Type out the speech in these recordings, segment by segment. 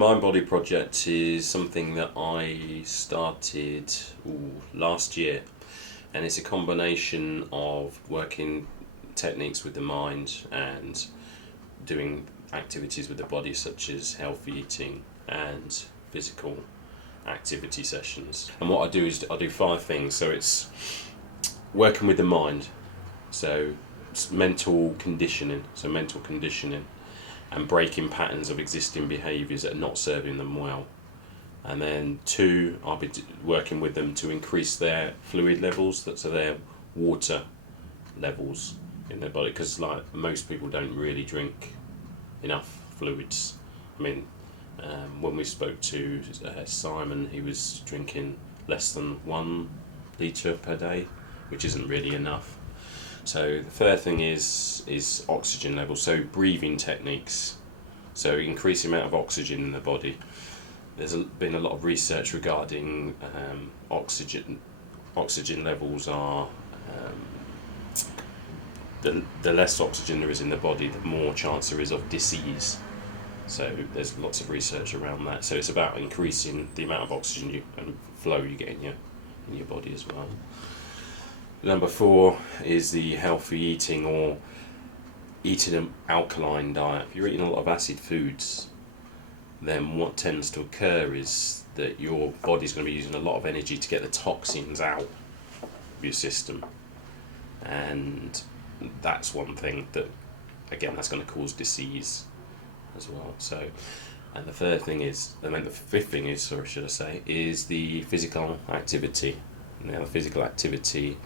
MindBody Project is something that I started last year, and it's a combination of working techniques with the mind and doing activities with the body, such as healthy eating and physical activity sessions. And what I do is I do 5 things. So it's working with the mind, so it's mental conditioning, and breaking patterns of existing behaviours that are not serving them well. And then 2, I'll be working with them to increase their fluid levels, so their water levels in their body, because like most people don't really drink enough fluids. I mean, when we spoke to Simon, he was drinking less than 1 litre per day, which isn't really enough. So the third thing is oxygen levels, so breathing techniques, so increase the amount of oxygen in the body. There's been a lot of research regarding oxygen levels are the less oxygen there is in the body, the more chance there is of disease. So there's lots of research around that. So it's about increasing the amount of oxygen and flow you get in your body as well. Number 4 is the healthy eating, or eating an alkaline diet. If you're eating a lot of acid foods, then what tends to occur is that your body's going to be using a lot of energy to get the toxins out of your system. And that's one thing that, again, that's going to cause disease as well. So, and the fifth thing is, is the physical activity. Now, the physical activity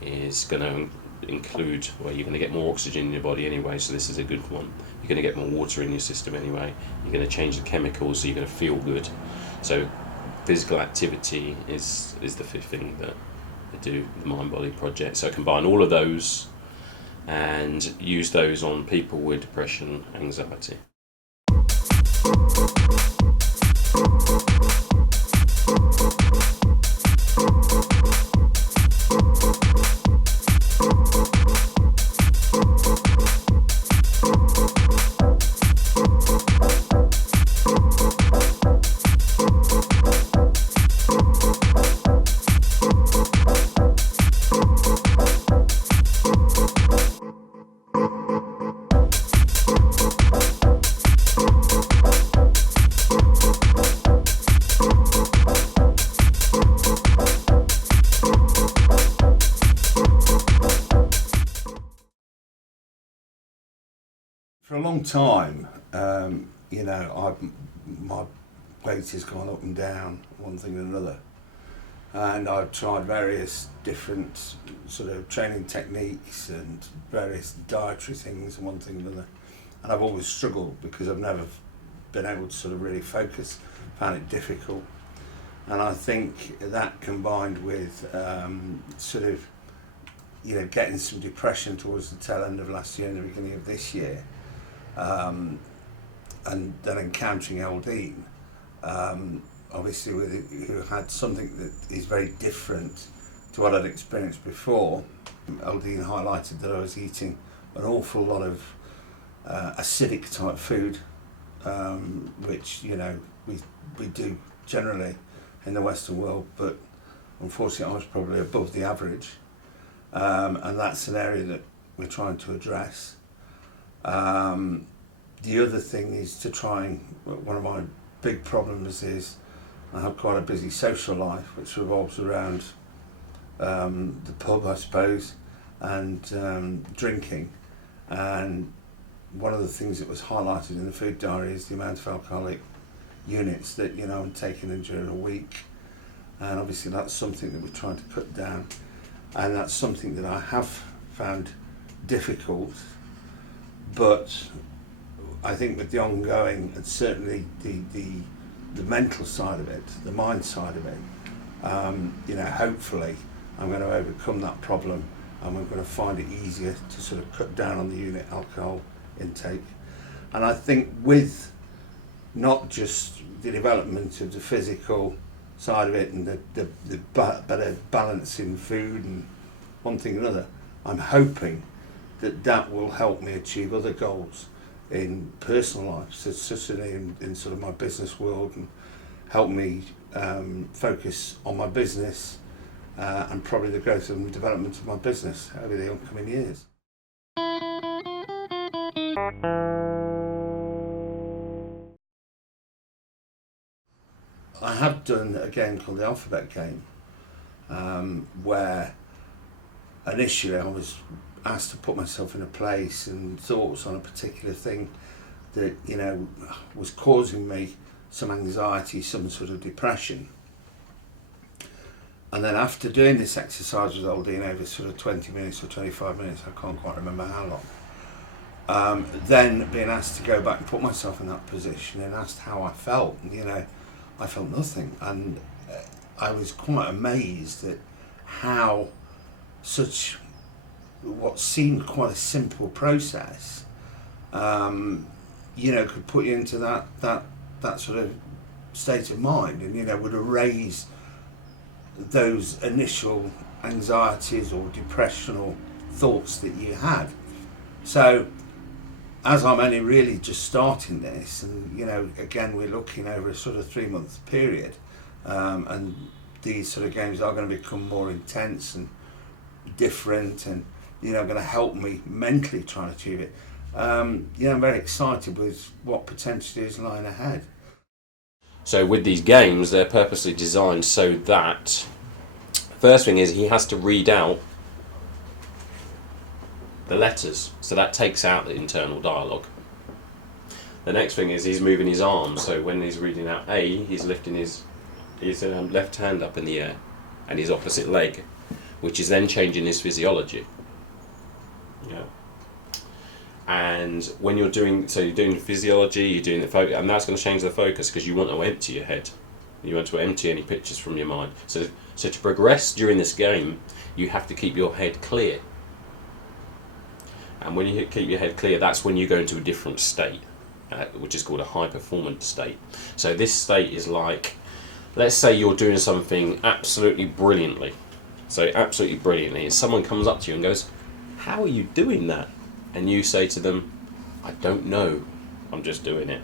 is going to include, well, you're going to get more oxygen in your body anyway, so this is a good one. You're going to get more water in your system anyway. You're going to change the chemicals, so you're going to feel good. So physical activity is the 5th thing that I do with the MindBody Project. So I combine all of those and use those on people with depression, anxiety. For a long time, my weight has gone up and down, one thing and another, and I've tried various different sort of training techniques and various dietary things and one thing and another, and I've always struggled because I've never been able to sort of really focus, found it difficult. And I think that, combined with getting some depression towards the tail end of last year and the beginning of this year, and then encountering Aldine, obviously who had something that is very different to what I'd experienced before. Aldine highlighted that I was eating an awful lot of acidic type food, which we do generally in the Western world, but unfortunately I was probably above the average, and that's an area that we're trying to address. The other thing is to try and, one of my big problems is I have quite a busy social life which revolves around the pub, I suppose, and drinking. And one of the things that was highlighted in the food diary is the amount of alcoholic units that I'm taking in during a week, and obviously that's something that we're trying to cut down, and that's something that I have found difficult. But I think with the ongoing, and certainly the mental side of it, the mind side of it, hopefully I'm going to overcome that problem, and we're going to find it easier to sort of cut down on the unit alcohol intake. And I think with not just the development of the physical side of it and the better balance in food and one thing or another, I'm hoping that will help me achieve other goals in personal life, so certainly in sort of my business world, and helped me focus on my business and probably the growth and development of my business over the upcoming years. I have done a game called the Alphabet Game, where initially I was asked to put myself in a place and thoughts on a particular thing that, you know, was causing me some anxiety, some sort of depression. And then after doing this exercise with Aldine over sort of 20 minutes or 25 minutes, I can't quite remember how long, then being asked to go back and put myself in that position and asked how I felt, you know, I felt nothing. And I was quite amazed at how such what seemed quite a simple process, you know, could put you into that sort of state of mind, and, you know, would erase those initial anxieties or depressional thoughts that you had. So as I'm only really just starting this, and, you know, again, we're looking over a sort of 3-month period, and these sort of games are going to become more intense and different, and, you know, going to help me mentally try and achieve it. Yeah, I'm very excited with what potentially is lying ahead. So with these games, they're purposely designed so that, first thing is, he has to read out the letters, so that takes out the internal dialogue. The next thing is he's moving his arms, so when he's reading out A, he's lifting his left hand up in the air and his opposite leg, which is then changing his physiology. Yeah. And when you're doing physiology, you're doing the focus, and that's going to change the focus because you want to empty your head. You want to empty any pictures from your mind. So to progress during this game, you have to keep your head clear. And when you keep your head clear, that's when you go into a different state, which is called a high performance state. So this state is like, let's say you're doing something absolutely brilliantly. So absolutely brilliantly, and someone comes up to you and goes, "How are you doing that?" And you say to them, "I don't know, I'm just doing it."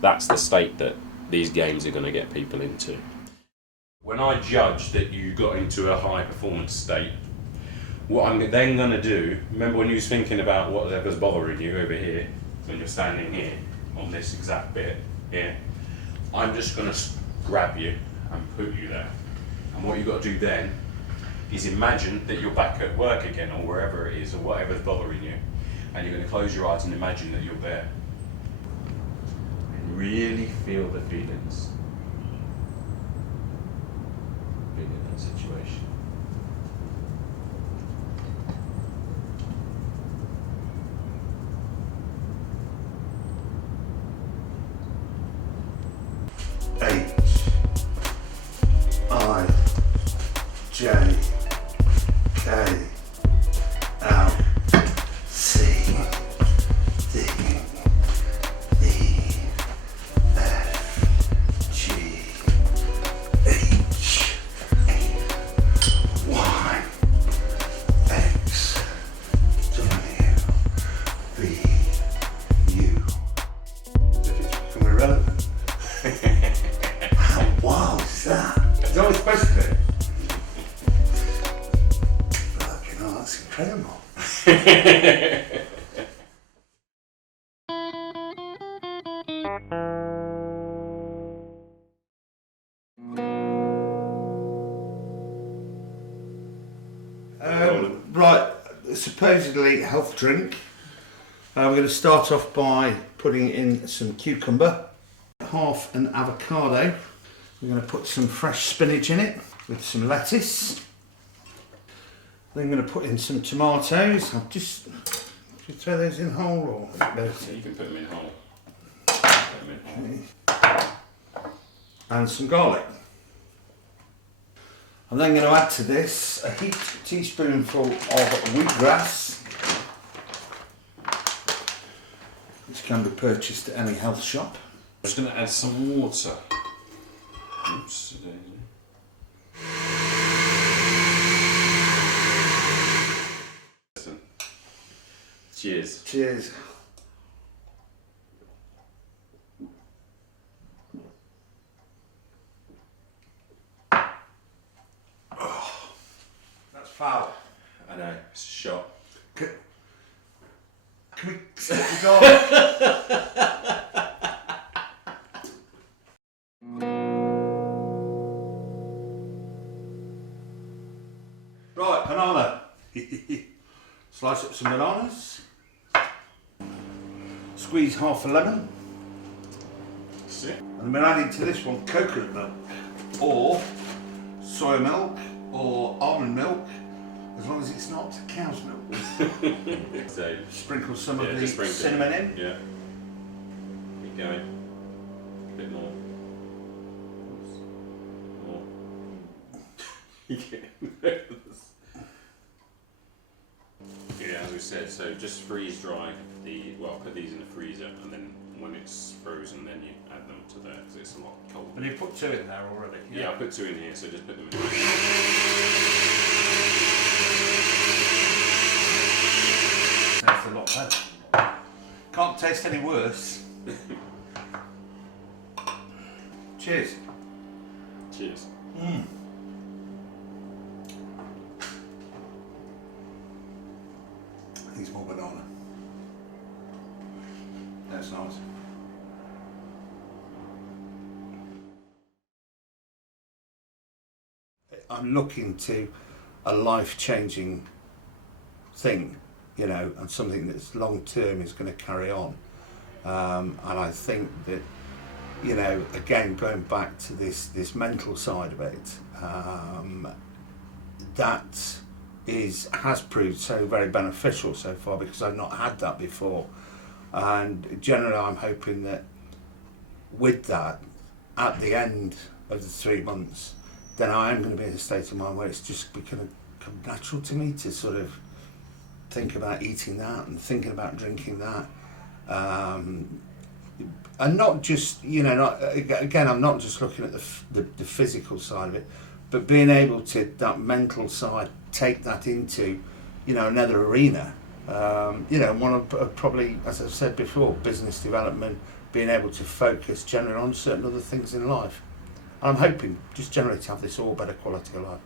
That's the state that these games are going to get people into. When I judge that you got into a high performance state, what I'm then going to do, remember when you was thinking about whatever's bothering you over here, when you're standing here on this exact bit here, I'm just going to grab you and put you there. And what you've got to do then is imagine that you're back at work again, or wherever it is, or whatever's bothering you, and you're going to close your eyes and imagine that you're there. And really feel the feelings. Being in that situation. Right, supposedly health drink. We're going to start off by putting in some cucumber, half an avocado. We're going to put some fresh spinach in it with some lettuce. Then I'm going to put in some tomatoes. I'll just should we throw those in whole, or you can put them in whole. And some garlic. I'm then going to add to this a heaped teaspoonful of wheatgrass, which can be purchased at any health shop. I'm just going to add some water. Oops. Cheers. Cheers. foul. I know, it's a shot. Can we stop the dog? Right, banana. Slice up some bananas. Squeeze half a lemon. That's it. And we're adding to this one coconut milk, or soy milk, or almond milk, as long as it's not cow's milk. So, Sprinkle some of the just sprinkle. cinnamon in. Yeah. Keep going. A bit more. More. Yeah, as we said, so just freeze dry put these in the freezer, and then when it's frozen, then you add them to there, because it's a lot colder. And you put 2 in there already? Yeah, I put 2 in here, so just put them in. Tastes a lot better. Can't taste any worse. Cheers. Cheers. I think it's more banana. That's nice. I'm looking to a life-changing thing, you know, and something that's long-term is going to carry on. And I think that, you know, again, going back to this mental side of it, that has proved so very beneficial so far, because I've not had that before. And generally I'm hoping that with that, at the end of the 3 months, then I am going to be in a state of mind where it's just become natural to me to sort of think about eating that and thinking about drinking that. And not just, you know, again, I'm not just looking at the physical side of it, but being able to, that mental side, take that into, you know, another arena. You know, one of probably, as I've said before, business development, being able to focus generally on certain other things in life. And I'm hoping just generally to have this all better quality of life.